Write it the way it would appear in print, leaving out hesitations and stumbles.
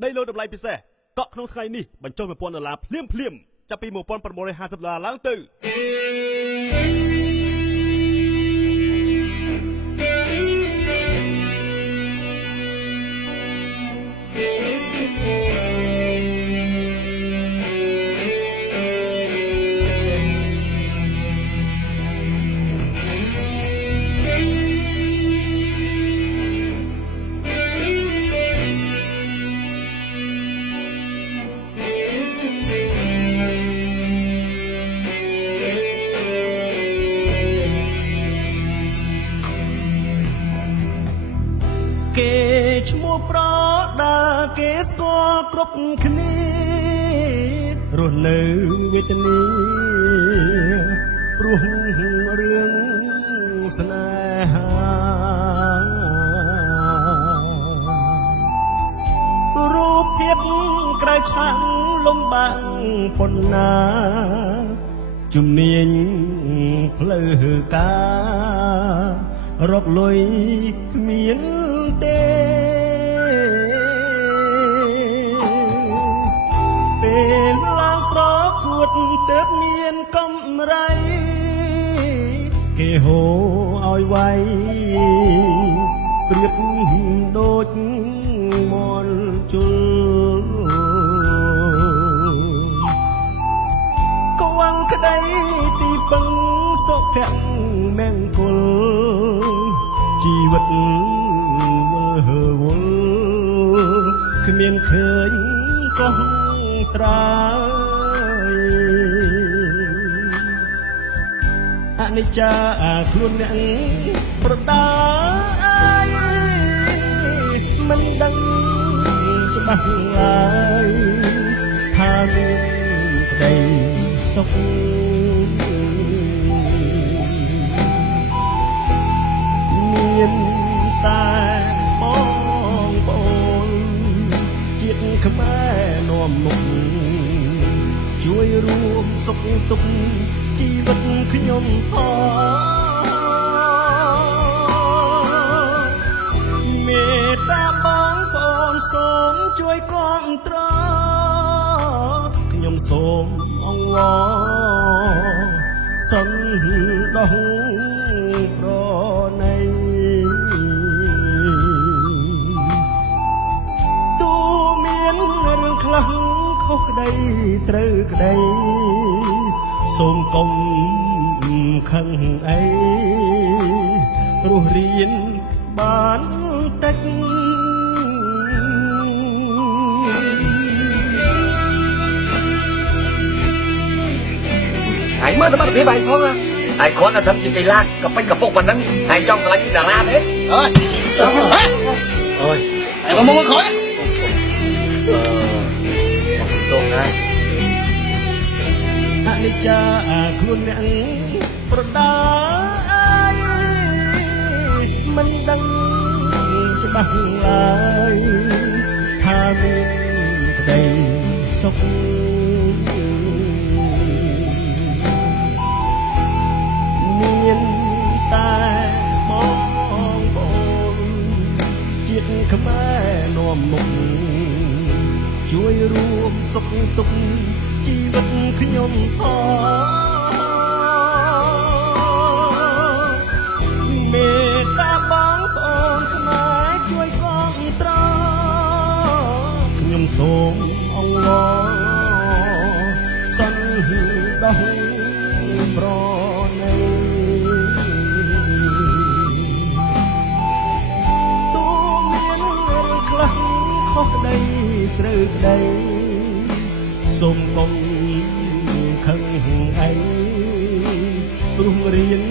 ได้លើតម្លៃពិសេសកក់ក្នុងថ្ងៃនេះបញ្ចុះ$1000ភ្លាមចាប់ពី$1950ឡើងទៅគេឈ្មោះប្រដាគេស្គាល់គ្រប់គ្នារស់នៅវេទនាព្រោះរឿងស្នេហារូបភាពក្រៅឆាំងលំបាំងប៉ុណ្ណាជំនាញផ្លូវការរកលុយគ្មានទេពេលឡើងប្រកួតទើបមានកម្រៃគេហៅឲ្យវាយប្រៀបដូចមន់ជុលកវាំងក្តីទីពឹងសុភ័ក្រមង្គលជីវិតវើវល់គ្មានឃើញកោះត្រើយអនិច្ចាខ្លួនអ្នកប្រដាអាយមិនដឹងច្បាស់ឡើយថាមានក្តីសុខមានតែបងប្អូនជាតិខ្មែរនាំមុខជួយរួមសុខទុក្ខជីវិតខ្ញុំផងមេត្តាបងប្អូនសូមជួយគាំទ្រខ្ញុំសូមអង្វរសន្តោសប្រណីទូមានរឿងខ្លះខុសក្តីត្រូវក្តីសូមកុំខឹងអីរស់រៀនបានតិចហើយមើលសមត្ថភាពហើយផងហើយគ្រាន់តែធ្វើជាកីឡាកពេញកពុកប៉ុណ្ណឹងហើយចង់ឆ្លាញ់តារាទេអើយអូយហើយមកក្រោយតោះណាអនិច្ចាខ្លួនអ្នកប្រដាអាយមិនដឹងច្បាស់ឡើយថាមានក្តីសុខមានតែបងប្អូនជាតិខ្មែរនាំមុខជួយរួមសុខទុក្ខជីវិតខ្ញុំផងមេត្តាបងប្អូនខ្មែរជួយគាំទ្រខ្ញុំសូមអង្វរសន្តោសប្រណីទូមានរឿងខ្លះខុសក្តីត្រូវក្តីសូមកុំខឹងអីព្រោះរៀន